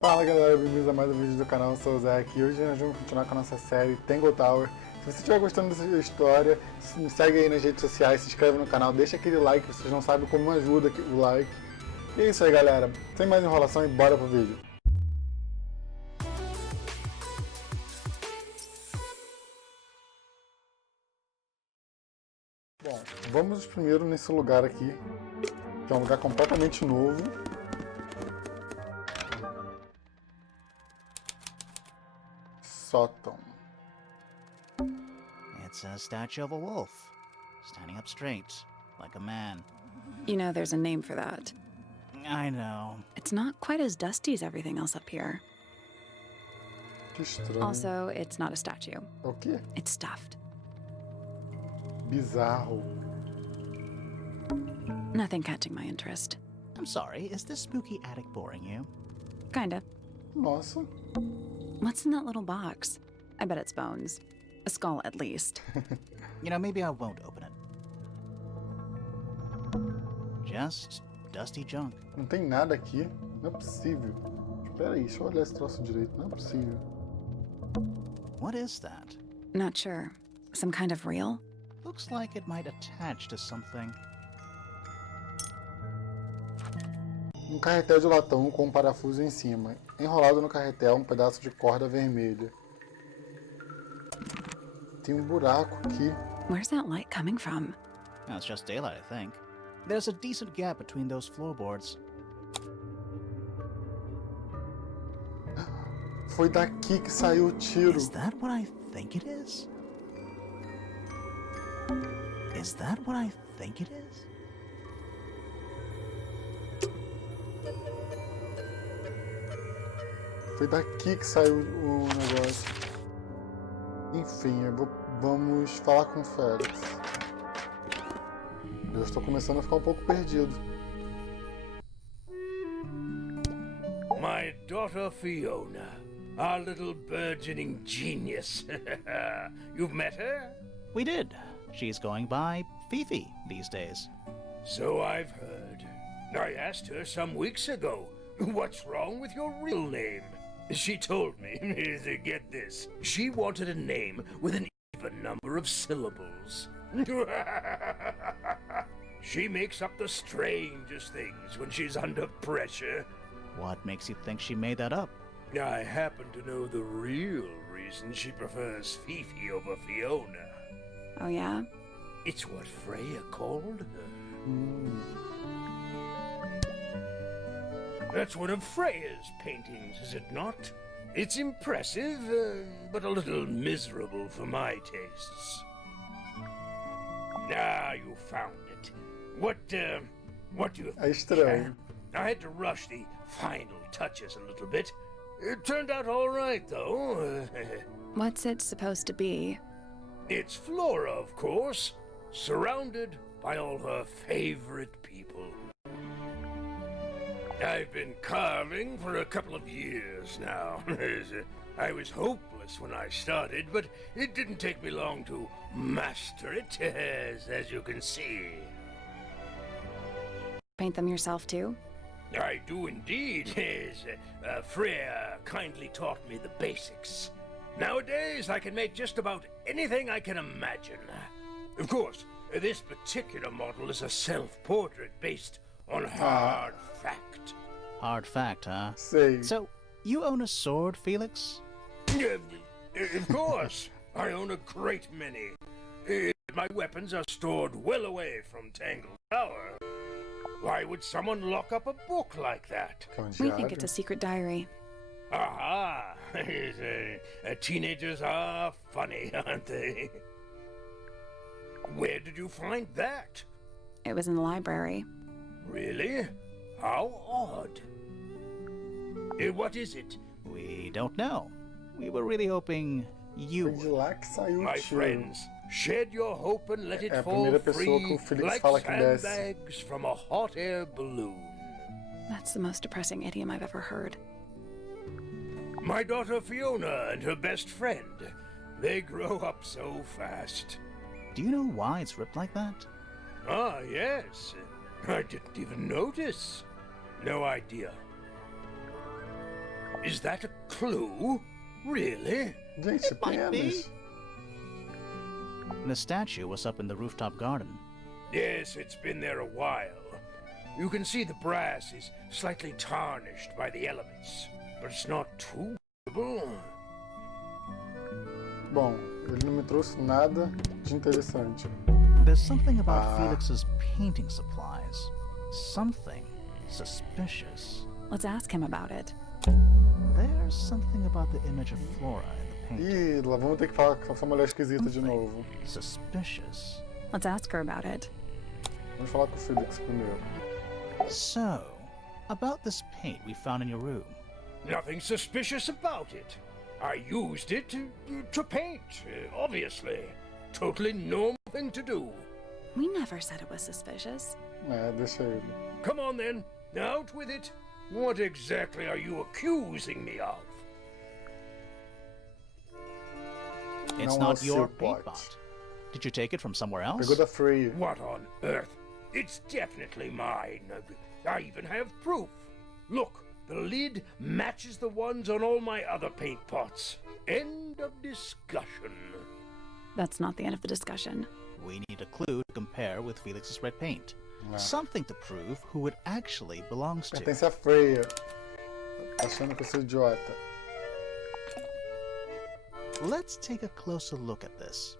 Fala galera, bem-vindos a mais um vídeo do canal, eu sou o Zé aqui. Hoje nós vamos continuar com a nossa série Tangle Tower. Se você estiver gostando dessa história, me segue aí nas redes sociais, se inscreve no canal, deixa aquele like, vocês não sabem como ajuda o like. E é isso aí galera, sem mais enrolação e bora pro vídeo. Bom, vamos primeiro nesse lugar aqui, que é um lugar completamente novo. Sótão. It's a statue of a wolf, standing up straight, like a man. You know there's a name for that. I know. It's not quite as dusty as everything else up here. Que estranho. Also, it's not a statue. O quê? It's stuffed. Bizarro. Nothing catching my interest. I'm sorry, is this spooky attic boring you? Kinda. Nossa. What's in that little box? I bet it's bones. A skull, at least. You know, maybe I won't open it. Just dusty junk. Não tem nada aqui. Não é possível. Espera aí, deixa eu olhar esse troço direito. Não é possível. What is that? Not sure. Some kind of reel? Looks like it might attach to something. Um carretel de latão com um parafuso em cima. Enrolado no carretel um pedaço de corda vermelha. Tem um buraco aqui. Where's that light coming from? Well, it's just daylight, I think. There's a decent gap between those floorboards. Foi daqui que saiu o tiro. Is that what I think it is? Is that what I think it is? Foi daqui que saiu o negócio. Enfim, vamos falar com o Félix. Eu estou começando a ficar um pouco perdido. My daughter Fiona, our little burgeoning genius. You've met her? We did. She's going by Fifi these days. So I've heard. I asked her some weeks ago, what's wrong with your real name? She told me, get this, she wanted a name with an even number of syllables. She makes up the strangest things when she's under pressure. What makes you think she made that up? I happen to know the real reason she prefers Fifi over Fiona. Oh, yeah? It's what Freya called her. That's one of Freya's paintings, is it not? It's impressive, but a little miserable for my tastes. Ah, you found it. What do you É think? estranho. I had to rush the final touches a little bit. It turned out all right, though. What's it supposed to be? It's Flora, of course, surrounded by all her favorite people. I've been carving for a couple of years now. I was hopeless when I started, but it didn't take me long to master it, as you can see. Paint them yourself, too? I do indeed. Freya kindly taught me the basics. Nowadays, I can make just about anything I can imagine. Of course, this particular model is a self-portrait based on hard fact. Hard fact, huh? Sei. So, you own a sword, Felix? Of course, I own a great many. My weapons are stored well away from Tangle Tower. Why would someone lock up a book like that? We think it's a secret diary. Aha! Teenagers are funny, aren't they? Where did you find that? It was in the library. Really? How odd. What is it? We don't know. We were really hoping Foi you de lá que saiu o My tiro. friends, shed your hope and let it É a fall primeira pessoa que free o Felix like fala que desce. sandbags from a hot air balloon. That's the most depressing idiom I've ever heard. My daughter Fiona and her best friend, they grow up so fast. Do you know why it's ripped like that? Ah, yes. I didn't even notice. No idea. Is that a clue? Really? Gente, might be. penas. The statue was up in the rooftop garden. Yes, it's been there a while. You can see the brass is slightly tarnished by the elements, but it's not too visible. Bom, ele não me trouxe nada de interessante. There's something about Ah. Felix's painting supplies. Something suspicious. Let's ask him about it. There's something about the image of Flora in the painting. Ih, lá vamos ter que falar com essa mulher esquisita de novo. Suspicious. Let's ask her about it. Vamos falar com o Felix primeiro. So, about this paint we found in your room. Nothing suspicious about it. I used it to paint, obviously. Totally normal thing to do. We never said it was suspicious. É, deixa ele. Come on then, out with it. What exactly are you accusing me of? It's Não é not o your seu paint pote. pot. Did you take it from somewhere else? Pegou da Freya. What on earth? It's definitely mine. I even have proof. Look, the lid matches the ones on all my other paint pots. End of discussion. That's not the end of the discussion. We need a clue to compare with Felix's red paint. Não. Something to prove who it actually belongs to. Pertence a Freya. Tá achando que eu sou idiota. Let's take a closer look at this.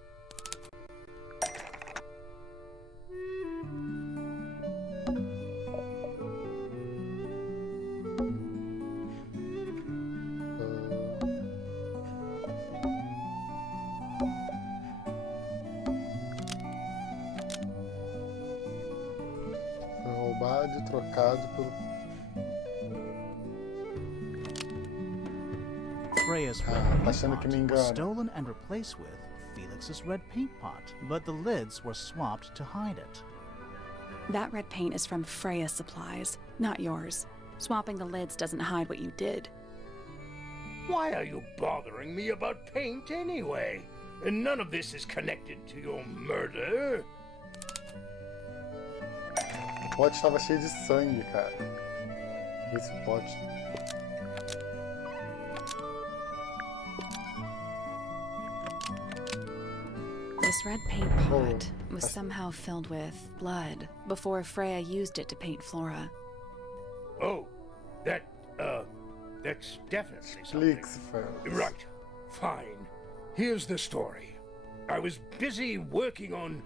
Foi roubado e trocado pelo... Freya's red tá paint achando pot que me was engana. stolen and replaced with Felix's red paint pot, but the lids were swapped to hide it. That red paint is from Freya's supplies, not yours. Swapping the lids doesn't hide what you did. Why are you bothering me about paint anyway? And none of this is connected to your murder. O pote estava cheio de sangue, cara. Esse pote. This red paint Oh, pot was that's- somehow filled with blood before Freya used it to paint Flora. Oh, that's definitely something. Explique-se, Felix. Right. Fine. Here's the story. I was busy working on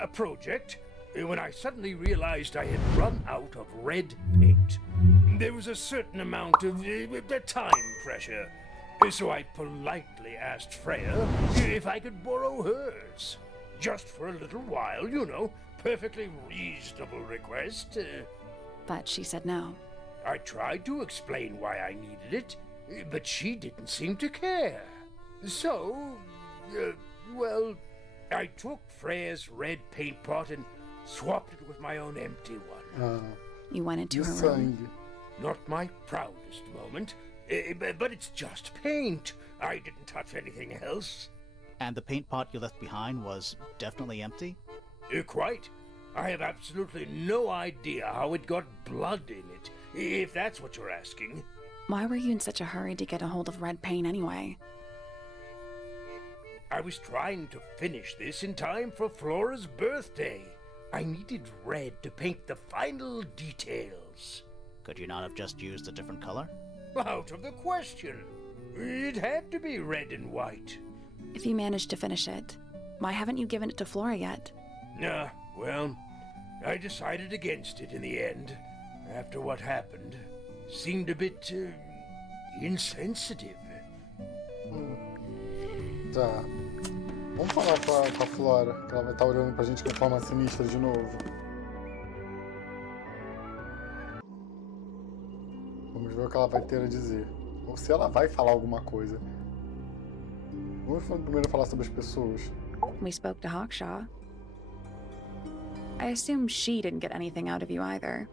a project when I suddenly realized I had run out of red paint. There was a certain amount of time pressure, so I politely asked Freya if I could borrow hers. Just for a little while, you know. Perfectly reasonable request. But she said no. I tried to explain why I needed it, but she didn't seem to care. So, well, I took Freya's red paint pot and swapped it with my own empty one. Ah, You went e into o her room. sangue. Not my proudest moment, but it's just paint. I didn't touch anything else. And the paint pot you left behind was definitely empty? Quite. I have absolutely no idea how it got blood in it, if that's what you're asking. Why were you in such a hurry to get a hold of red paint anyway? I was trying to finish this in time for Flora's birthday. I needed red to paint the final details. Could you not have just used a different color? Out of the question. It had to be red and white. If you managed to finish it, why haven't you given it to Flora yet? Well, I decided against it in the end. After what happened, seemed a bit insensitive. Tá. Vamos falar com a Flora, que ela vai estar olhando pra gente com forma sinistra de novo. Vamos ver o que ela vai ter a dizer. Ou se ela vai falar alguma coisa. Vamos primeiro falar sobre as pessoas. We spoke to Hawkshaw. I assume she didn't get anything out of you either.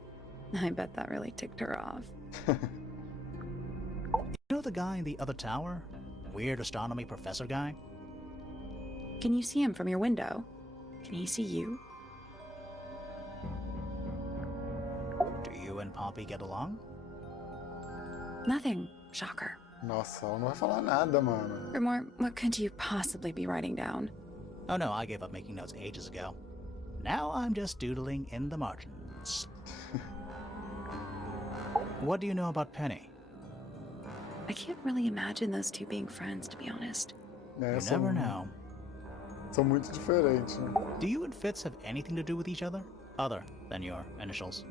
I bet that really ticked her off. You know the guy in the other tower? Weird astronomy professor guy? Can you see him from your window? Can he see you? Do you and Poppy get along? Nothing. Shocker. Nossa, ela não vai falar nada, mano. Or more, what could you possibly be writing down? Oh no, I gave up making notes ages ago. Now I'm just doodling in the margins. What do you know about Penny? I can't really imagine those two being friends, to be honest. É, You never know. São muito diferentes, né? Do you and Fitz have anything to do with each other? Other than your initials?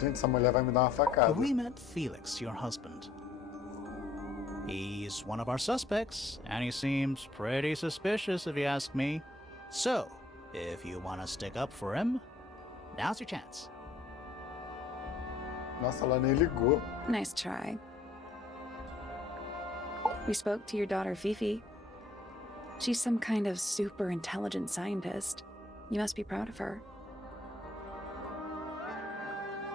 Gente, essa mulher vai me dar uma facada. We met Felix, your husband. He's one of our suspects, and he seems pretty suspicious if you ask me. So, if you want to stick up for him, now's your chance. Nossa, ela nem ligou. Nice try. We spoke to your daughter Fifi. She's some kind of super intelligent scientist. You must be proud of her.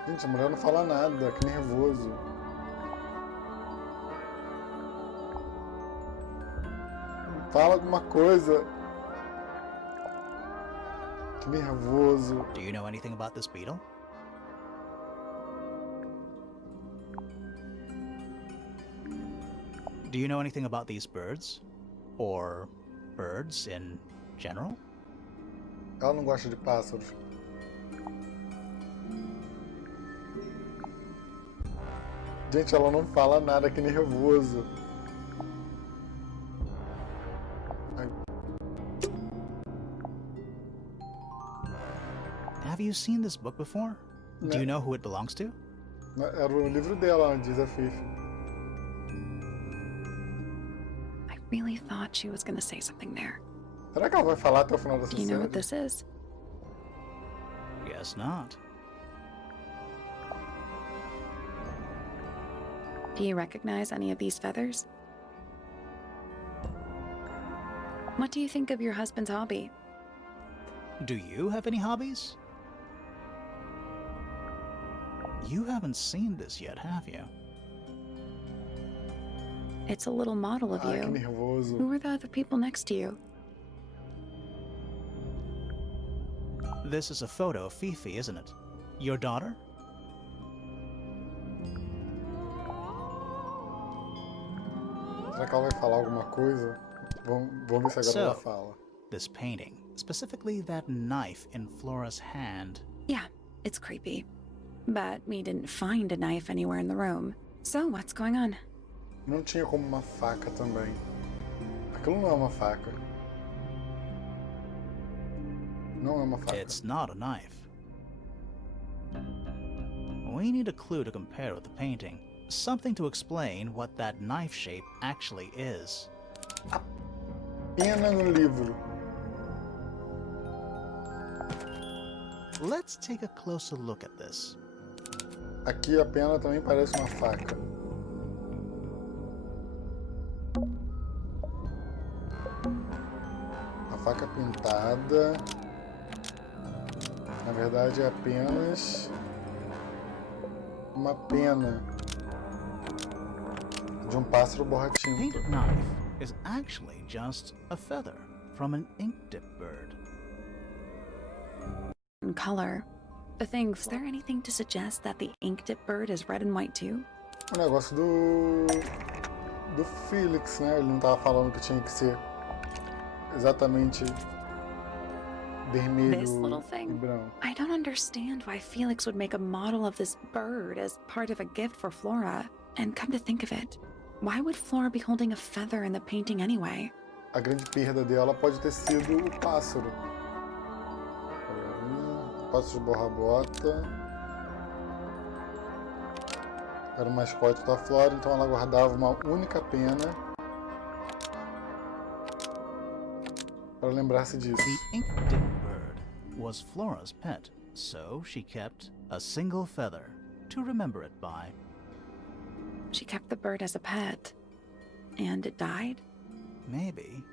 Gente, a mulher não fala nada, que nervoso. Fala alguma coisa. Que nervoso. Do you know anything about this beetle? Do you know anything about these birds? Or birds in general? Ela não gosta de pássaros. Gente, ela não fala nada, que nervoso. Ai. Have you seen this book before? Do you know who it belongs to? Era o livro dela, diz a Fifi. I really thought she was gonna say something there. Será que ela vai falar até o final dessa Do you know série? what this is? Guess not. Do you recognize any of these feathers? What do you think of your husband's hobby? Do you have any hobbies? You haven't seen this yet, have you? It's a little model of Ai, que you. nervoso. Who were the other people next to you? This is a photo of Fifi, isn't it? Your daughter? Será que ela vai falar alguma coisa? Vamos ver se agora ela fala. This painting, specifically that knife in Flora's hand. Yeah, it's creepy. But we didn't find a knife anywhere in the room. So what's going on? Não tinha como uma faca também. Aquilo não é uma faca. Não é uma faca. It's not a knife. We need a clue to compare with the painting. Something to explain what that knife shape actually is. Pena no livro. Let's take a closer look at this. Aqui a pena também parece uma faca. A faca pintada. Na verdade é apenas uma pena de um pássaro borratinto. Painted knife is actually just a feather from an ink-dip bird. In color. The thing, is there anything to suggest that the ink-dip bird is red and white too? O negócio do Felix, né? Ele não tava falando que tinha que ser exatamente vermelho This little e thing? branco. I don't understand why Felix would make a model of this bird as part of a gift for Flora. And come to think of it, why would Flora be holding a feather in the painting anyway? A grande perda dela pode ter sido o pássaro. Pássaro borra-bota. Era o mascote da Flora, então ela guardava uma única pena para lembrar-se disso. The ink-dip bird was Flora's pet, so she kept a single feather to remember it by. She kept the bird as a pet. And it died? Maybe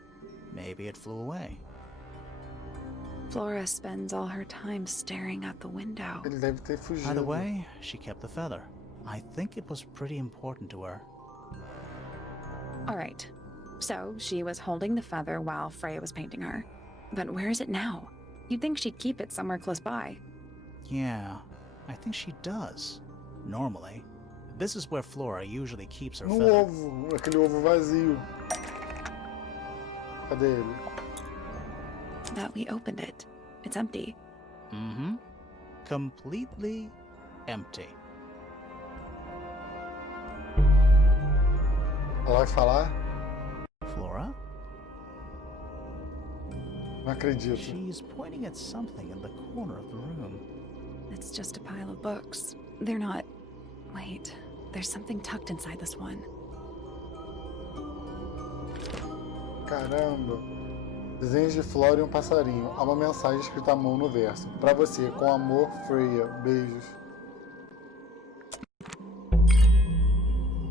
it flew away. Flora spends all her time staring out the window. Ele deve ter fugido. Either way, she kept the feather. I think it was pretty important to her. Alright, so she was holding the feather while Freya was painting her. But where is it now? You'd think she'd keep it somewhere close by. Yeah, I think she does. Normally. This is where Flora usually keeps her No feather. ovo, aquele ovo vazio. Cadê ele? But we opened it. It's empty. Mm-hmm. Completely empty. Ela vai falar? Flora? Não acredito. She's pointing at something in the corner of the room. It's just a pile of books. They're not... Wait, there's something tucked inside this one. Caramba. Desenhos de Flora e um passarinho. Há uma mensagem escrita à mão no verso. Pra você, com amor, Freya. Beijos.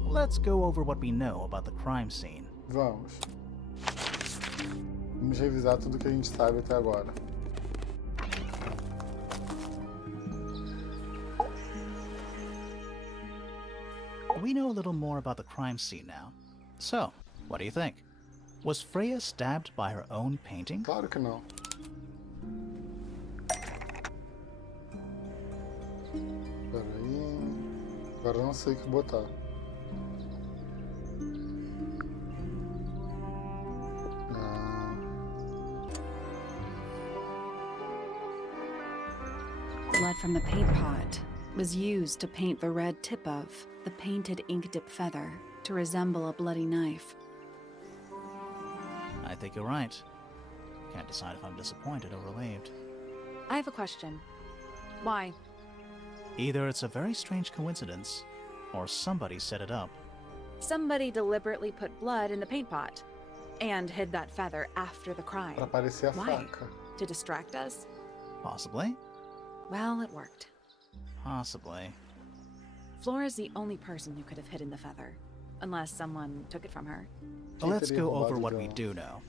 Let's go over what we know about the crime scene. Vamos. Vamos revisar tudo que a gente sabe até agora. We know a little more about the crime scene now. So, what do you think? Was Freya stabbed by her own painting? Claro que não. Peraí. Agora eu não sei o que botar. Blood from the paint pot was used to paint the red tip of the painted ink-dip feather to resemble a bloody knife. I think you're right. Can't decide if I'm disappointed or relieved. I have a question. Why? Either it's a very strange coincidence, or somebody set it up. Somebody deliberately put blood in the paint pot and hid that feather after the crime. Pra aparecer a Why? faca. To distract us? Possibly. Well, it worked. Possibly. Flora's the only person who could have hidden the feather, unless someone took it from her. But let's teria go roubado over o what we dela? do know.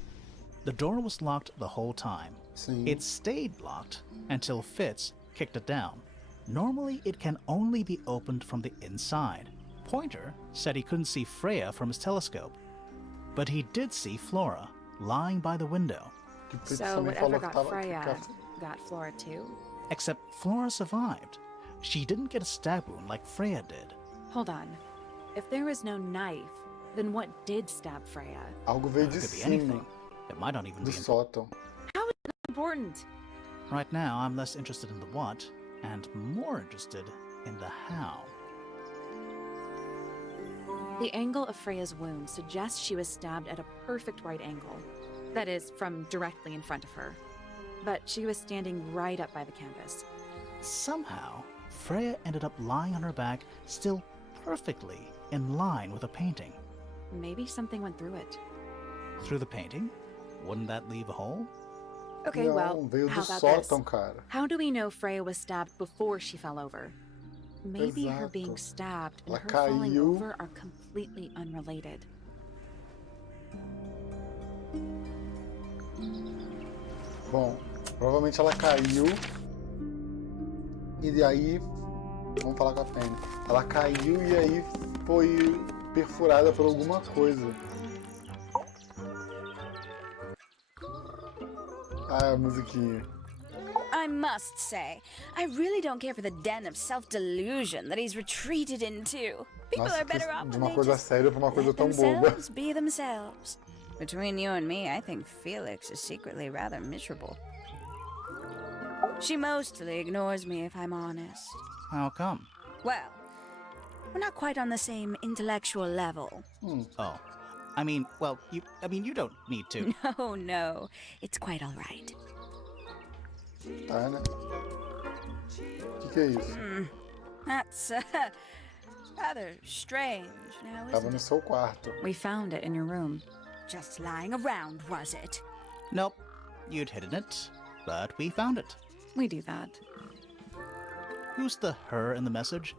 The door was locked the whole time. Sim. It stayed locked until Fitz kicked it down. Normally, it can only be opened from the inside. Pointer said he couldn't see Freya from his telescope, but he did see Flora lying by the window. Que Fritz So também whatever falou que got tava- Freya que- got Flora too? Except Flora survived. She didn't get a stab wound like Freya did. Hold on. If there was no knife, then what did stab Freya? Algo veio It de could be cima, anything. It might not even do be. sótão. Important. Right now, I'm less interested in the what and more interested in the how. The angle of Freya's wound suggests she was stabbed at a perfect right angle. That is, from directly in front of her. But she was standing right up by the canvas. Somehow, Freya ended up lying on her back, still perfectly in line with a painting. Maybe something went through it. Through the painting? Wouldn't that leave a hole? Okay, Não, well, veio do how about sótão, this? cara. How do we know Freya was stabbed before she fell over? Maybe her Exato. being stabbed and Ela her falling caiu. over are completely unrelated. Bom, provavelmente ela caiu. E aí. Vamos falar com a Penny. Ela caiu e aí foi perfurada por alguma coisa. Ah, a musiquinha. I must say, I really don't care for the den of self-delusion that he's retreated into. People Nossa, are better que- off de when uma they coisa just séria pra uma coisa let tão boba. themselves be themselves. Between you and me, I think Felix is secretly rather miserable. She mostly ignores me, if I'm honest. How come? Well, we're not quite on the same intellectual level. Oh, I mean, well, you don't need to. Oh, no. It's quite all right. Tá, né? O que é isso? That's, rather strange now, Tava isn't no it? seu quarto. We found it in your room. Just lying around, was it? Nope, you'd hidden it, but we found it. We do that. Who's the her in the message?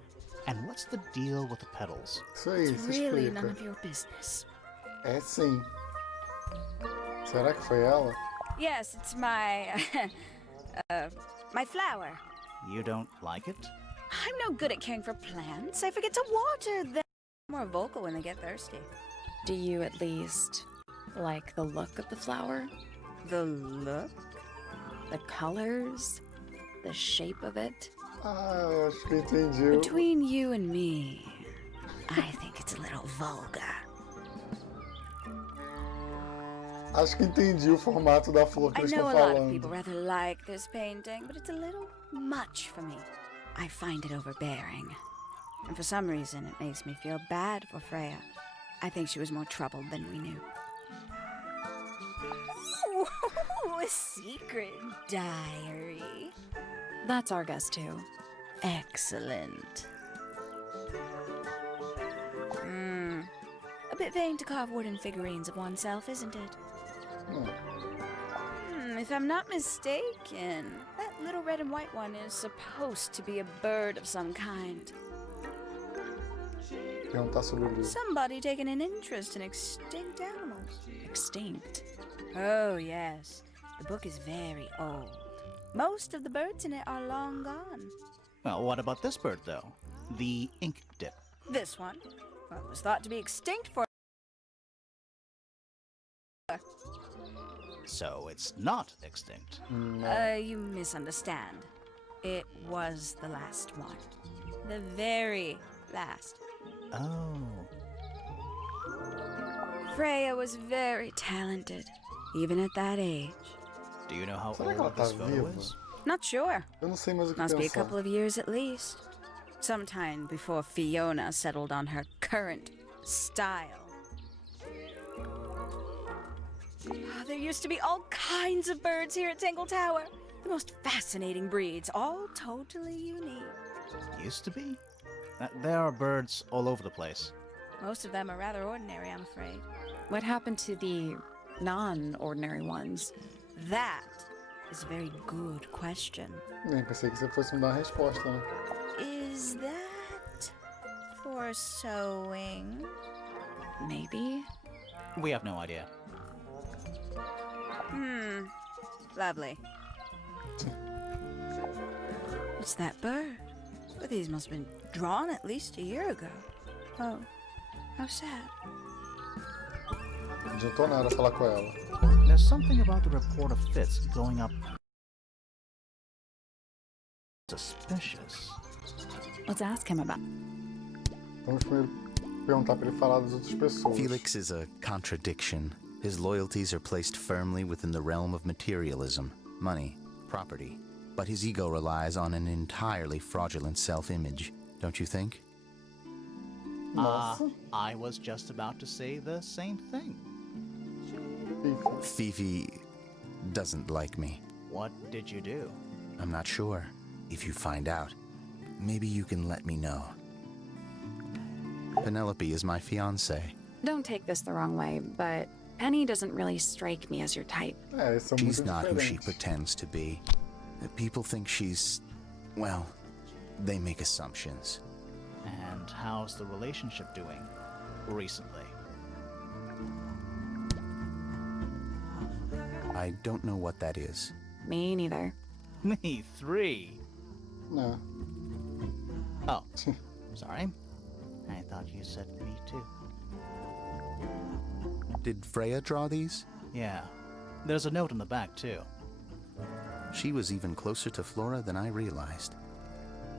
And what's the deal with the petals? Isso aí, It's se really none explica. of your business. É sim. Será que foi ela? Yes, it's my, my flower. You don't like it? I'm no good at caring for plants. I forget to water them. More vocal when they get thirsty. Do you at least like the look of the flower? The look? The colors? The shape of it? Ah, eu acho que entendi. Between you and me, I think it's a little vulgar. Acho que entendi o formato da flor que I eles know estão a lot of people falando. rather like this painting, but it's a little much for me. I find it overbearing. And for some reason, it makes me feel bad for Freya. I think she was more troubled than we knew. Ooh, a secret diary. That's our guess, too. Excellent. A bit vain to carve wooden figurines of oneself, isn't it? If I'm not mistaken, that little red and white one is supposed to be a bird of some kind. Perguntar sobre o livro. Somebody taking an interest in extinct animals. Extinct. Oh, yes. The book is very old. Most of the birds in it are long gone. Well, what about this bird, though? The ink dip. This one, well, it was thought to be extinct for... So it's not extinct. You misunderstand. It was the last one. The very last. Oh. Freya was very talented, even at that age. Do you know how Será que ela old tá this photo viva? is? Not sure. Eu não sei mais o que Must be a pensar. couple of years at least. Sometime before Fiona settled on her current style. There used to be all kinds of birds here at Tangle Tower. The most fascinating breeds, all totally unique. Used to be? There are birds all over the place. Most of them are rather ordinary, I'm afraid. What happened to the non-ordinary ones? That is a very good question. Nem pensei que você fosse me dar uma resposta, né? Is that for sewing? Maybe? We have no idea. Lovely. What's that bird? But these must have been drawn at least a year ago. Oh, how sad. Não adiantou nada falar com ela. There's something about the report of Fitz going up suspicious. Let's ask him about. Vamos primeiro perguntar para ele falar das outras pessoas. Felix is a contradiction. His loyalties are placed firmly within the realm of materialism, money, property. But his ego relies on an entirely fraudulent self-image, don't you think? Nossa. I was just about to say the same thing. Fifi doesn't like me. What did you do? I'm not sure. If you find out, maybe you can let me know. Penelope is my fiancée. Don't take this the wrong way, but Penny doesn't really strike me as your type. É, eles são She's muito not who she diferentes. pretends to be. People think she's... well, they make assumptions. And how's the relationship doing recently? I don't know what that is. Me neither. Me three. Não. Oh, sorry. I thought you said me too. Did Freya draw these? Yeah. There's a note on the back too. She was even closer to Flora than I realized.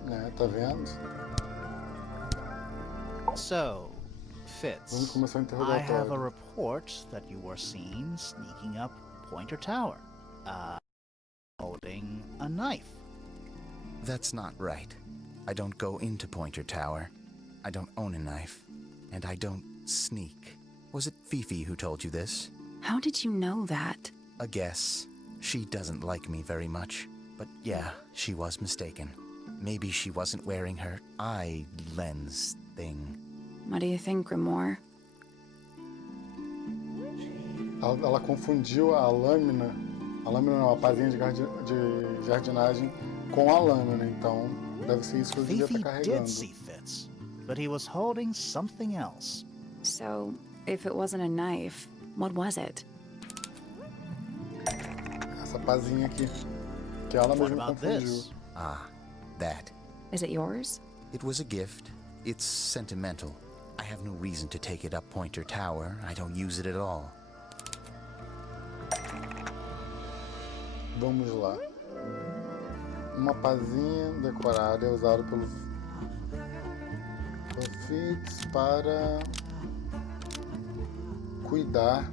É, tá vendo? So, Vamos Fitz, começar o I have a interrogatório. report that you were seen sneaking up Pointer Tower, holding a knife. That's not right. I don't go into Pointer Tower. I don't own a knife. And I don't sneak. Was it Fifi who told you this? How did you know that? A guess. She doesn't like me very much. But yeah, she was mistaken. Maybe she wasn't wearing her eye lens thing. What do you think, Grimoire? Ela confundiu a lâmina não, a pazinha de jardinagem com a lâmina, então deve ser isso que eu devia Fifi estar did carregando. see Fitz, but he was holding something else. So, if it wasn't a knife, what was it? Essa pazinha aqui, que ela What mesma about confundiu. this? Ah, that. Is it yours? It was a gift. It's sentimental. I have no reason to take it up Pointer Tower. I don't use it at all. Vamos lá. Uma pazinha decorada é usada Sofits para cuidar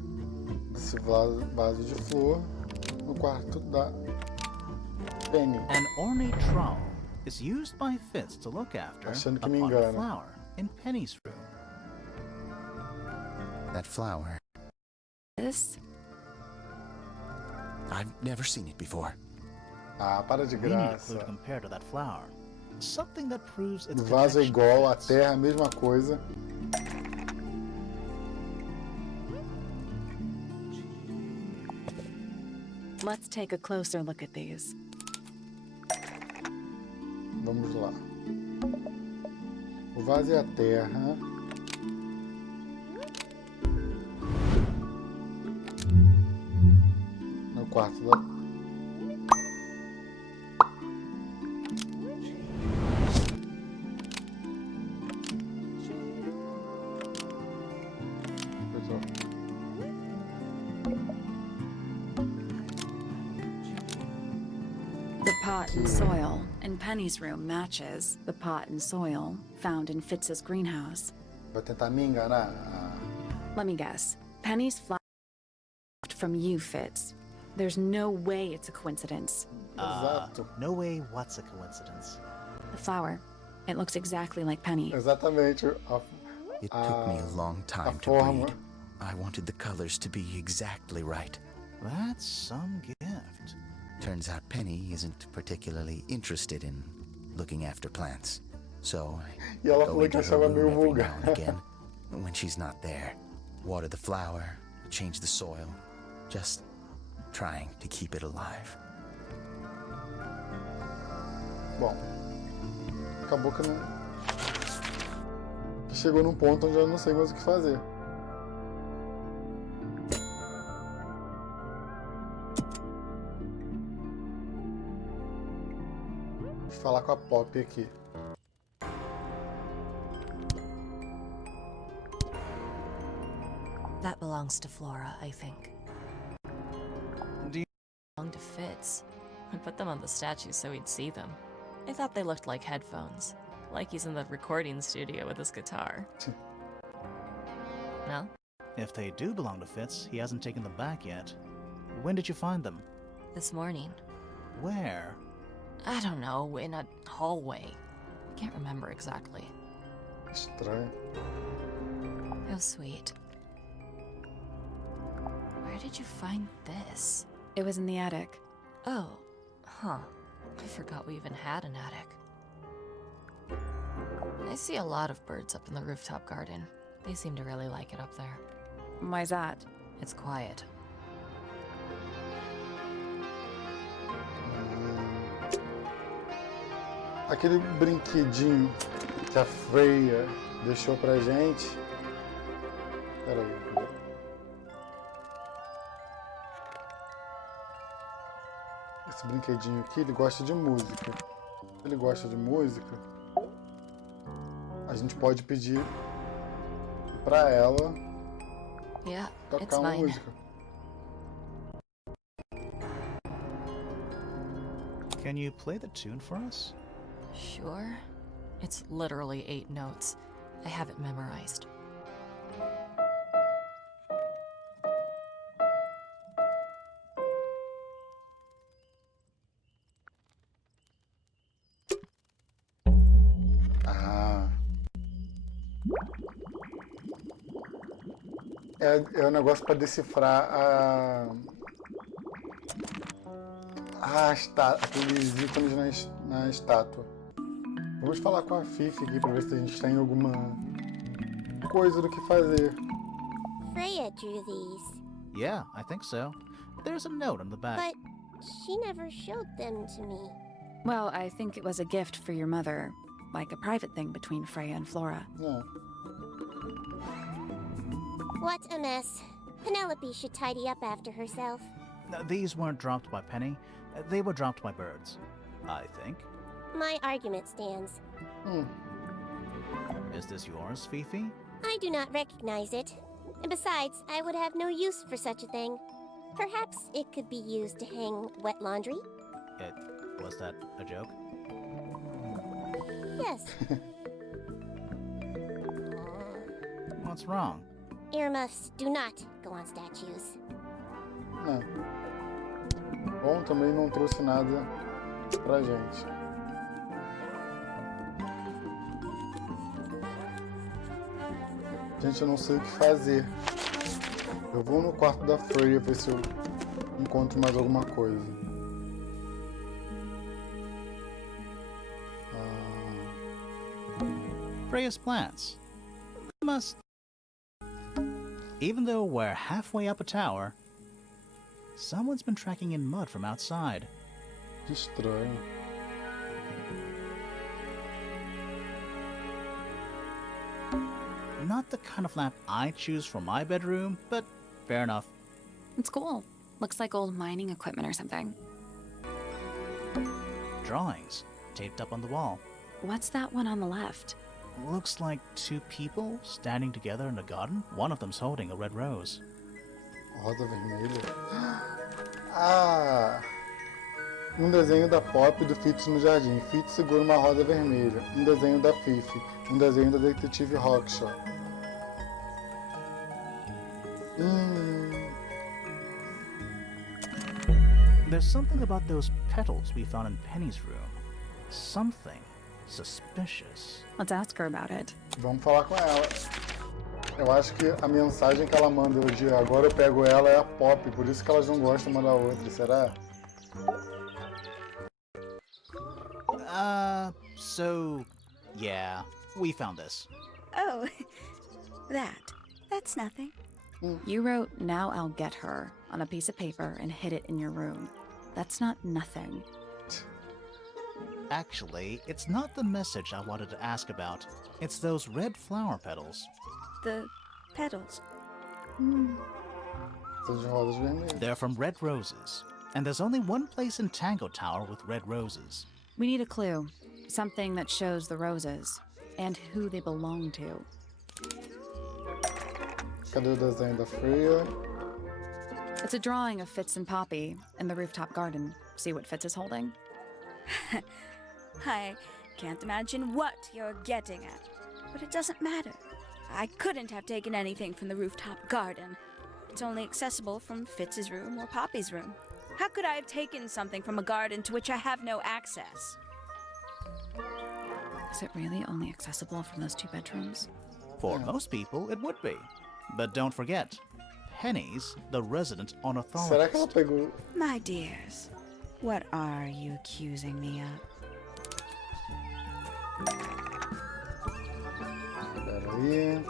desse vaso de flor no quarto da Penny. An ornate trowel is used by Fitz to look after Achando que a me pot engana. of flower in Penny's room. That flower, This? I've never seen it before. Ah, para de We need a clue graça. to compare to that flower. Something that proves its O vaso é connection igual, to a Fitz. terra, a mesma coisa. Let's take a closer look at these. Vamos lá. O vaso é a terra. No quarto da... Pessoal. The pot and soil in Penny's room matches the pot and soil found in Fitz's greenhouse. Vai tentar me enganar? Ah, Let me guess. Penny's flower from you, Fitz. There's no way it's a coincidence. exato. No way what's a coincidence. The flower. It looks exactly like Penny. Exatamente. It took me a long time to forma. breed. I wanted the colors to be exactly right. That's some gift. Turns out Penny isn't particularly interested in looking after plants. So E ela I go falou que into her achava room meio every vulgar. now and again when she's not there. Water the flower, change the soil, just trying to keep it alive. Bom, acabou que não... Chegou num ponto onde eu não sei mais o que fazer. Vou falar com a Pop aqui. That belongs to Flora, I think. Do you- Belong to Fitz. I put them on the statues so he'd see them. I thought they looked like headphones, like he's in the recording studio with his guitar. No? If they do belong to Fitz, he hasn't taken them back yet. When did you find them? This morning. Where? I don't know, in a hallway. I can't remember exactly. Estranho. How sweet. Where did you find this? It was in the attic. Oh, huh. I forgot we even had an attic. I see a lot of birds up in the rooftop garden. They seem to really like it up there. Why's that? It's quiet. Aquele brinquedinho que a Freya deixou pra gente. Pera aí. Esse brinquedinho aqui, ele gosta de música. Ele gosta de música. A gente pode pedir pra ela Yeah, tocar it's uma mine. música. Can you play the tune for us? Sure. It's literally 8 notes. I have it memorized. Ah. É um negócio para decifrar aqueles ícones na estátua. Vamos falar com a Fifi aqui para ver se a gente tem alguma coisa do que fazer. Freya drew these, Yeah, I think so. There's a note on the back. but she never showed them to me. Well, I think it was a gift for your mother. Like a private thing between Freya and Flora. Não. What a mess. Penelope should tidy up after herself. These weren't dropped by Penny. They were dropped by birds, I think. My argument stands. Is this yours, Fifi? I do not recognize it. And besides, I would have no use for such a thing. Perhaps it could be used to hang wet laundry? Was that a joke? Yes. What's wrong? Earmuffs do not go on statues. Não. Bom, também não trouxe nada pra gente. Gente, eu não sei o que fazer. Eu vou no quarto da Freya ver se eu encontro mais alguma coisa. Freya's plants. Must. Even though we're halfway up a tower, someone's been tracking in mud from outside. Que estranho. Not the kind of lamp I choose for my bedroom, but fair enough. It's cool. Looks like old mining equipment or something. Drawings taped up on the wall. What's that one on the left? Looks like two people standing together in a garden. One of them's holding a red rose. Rosa vermelha. Ah! Um desenho da Pop e do Fitz no jardim. Fitz segura uma rosa vermelha. Um desenho da Fifi. Um desenho da detetive Rockshaw. There's something about those petals we found in Penny's room. Something suspicious. Let's ask her about it. Vamos falar com ela. Eu acho que a mensagem que ela manda de agora eu pego ela é a Pop, por isso que elas não gostam uma da outra, será? So, yeah, we found this. Oh, that's nothing. You wrote, "Now I'll get her," on a piece of paper and hid it in your room. That's not nothing. Actually, it's not the message I wanted to ask about. It's those red flower petals. The petals. Essas rosas vermelhas. They're from red roses, and there's only one place in Tangle Tower with red roses. We need a clue. Something that shows the roses and who they belong to. Cadê o desenho da Freya? It's a drawing of Fitz and Poppy in the rooftop garden. See what Fitz is holding? I can't imagine what you're getting at, but it doesn't matter. I couldn't have taken anything from the rooftop garden. It's only accessible from Fitz's room or Poppy's room. How could I have taken something from a garden to which I have no access? Is it really only accessible from those two bedrooms? For most people, it would be. But don't forget, Penny's the resident ornithologist. Será que ela pegou? My dears, what are you accusing me of? Pera aí.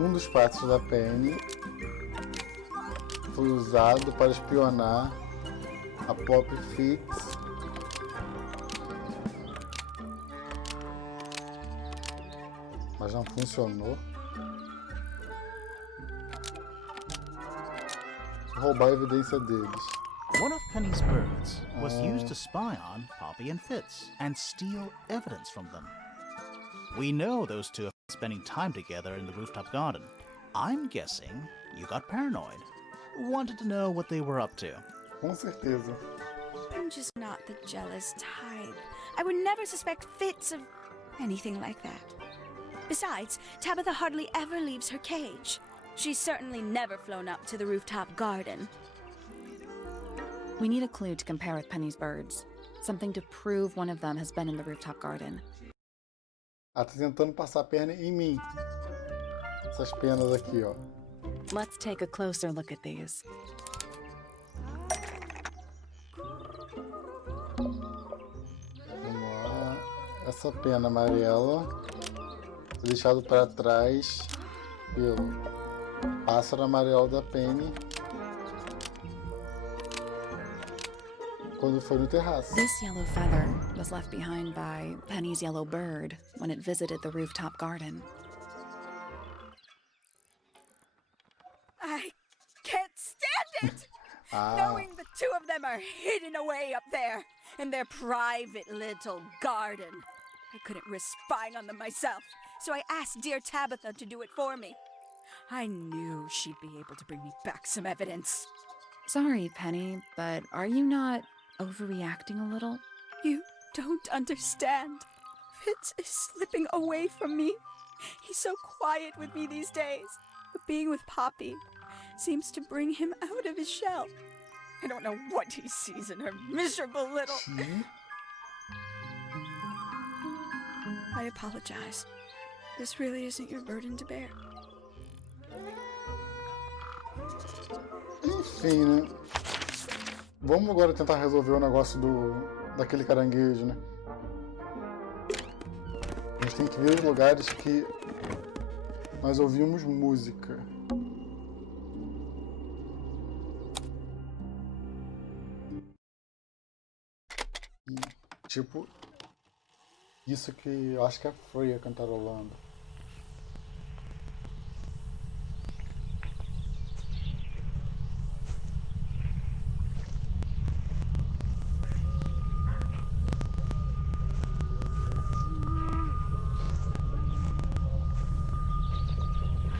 Um dos passos da Penny foi usado para espionar a Pop Fitz. Mas não funcionou. Roubar a evidência deles. One of Penny's birds was used to spy on Poppy and Fitz and steal evidence from them. We know those two have been spending time together in the rooftop garden. I'm guessing you got paranoid. Wanted to know what they were up to. Com certeza. I'm just not the jealous type. I would never suspect Fitz of anything like that. Besides, Tabitha hardly ever leaves her cage. She's certainly never flown up to the rooftop garden. We need a clue to compare with Penny's birds. Something to prove one of them has been in the rooftop garden. Ela tá tentando passar a perna em mim. Essas penas aqui, ó. Let's take a closer look at these. Vamos lá. Essa pena amarela foi deixado para trás pelo pássaro amarelo da Penny quando foi no terraço. This yellow feather was left behind by Penny's yellow bird when it visited the rooftop garden. I can't stand it! Knowing the two of them are hidden away up there in their private little garden. I couldn't risk spying on them myself, so I asked dear Tabitha to do it for me. I knew she'd be able to bring me back some evidence. Sorry, Penny, but are you not overreacting a little? You don't understand. Fitz is slipping away from me. He's so quiet with me these days. But being with Poppy seems to bring him out of his shell. I don't know what he sees in her miserable little... I apologize. This really isn't your burden to bear. Enfim, né? Vamos agora tentar resolver o negócio daquele caranguejo, né? A gente tem que ver os lugares que nós ouvimos música. Tipo, isso que eu acho que é a Freya cantarolando.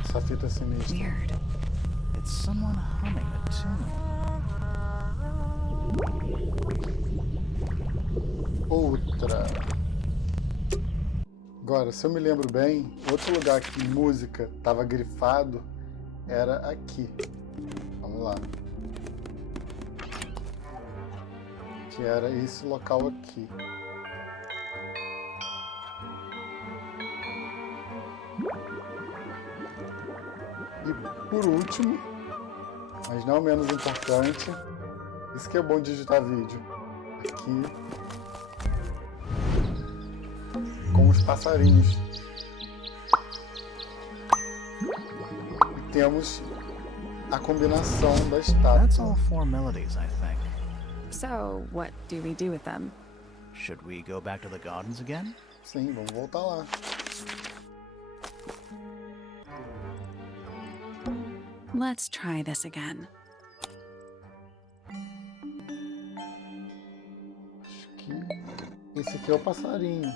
Essa fita sinistra. Weird. It's someone humming a tune. Outra. Agora, se eu me lembro bem, outro lugar que música estava grifado era aqui. Vamos lá. Que era esse local aqui. E por último, mas não menos importante, isso que é bom de digitar vídeo. Aqui. Com os passarinhos. E temos a combinação da That's all estátua. 4 melodies, I think. So, what do we do with them? Should we go back to the gardens again? Sim, vamos voltar lá. Let's try this again. Acho que esse aqui é o passarinho.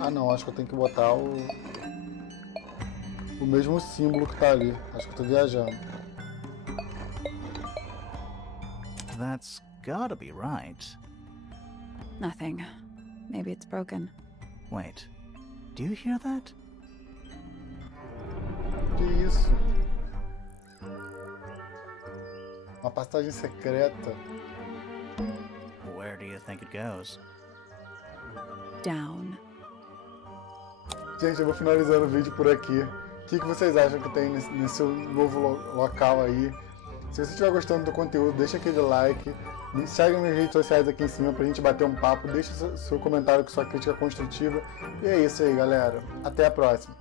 Ah não, acho que eu tenho que botar o mesmo símbolo que tá ali. Acho que eu tô viajando. That's gotta be right. Nothing. Maybe it's broken. Wait, do you hear that? Que isso? Uma passagem secreta. Where do you think it goes? Down. Gente, eu vou finalizando o vídeo por aqui. O que vocês acham que tem nesse novo local aí? Se você estiver gostando do conteúdo, deixa aquele like. Me segue nas redes sociais aqui em cima pra gente bater um papo. Deixa seu comentário com sua crítica construtiva. E é isso aí, galera. Até a próxima.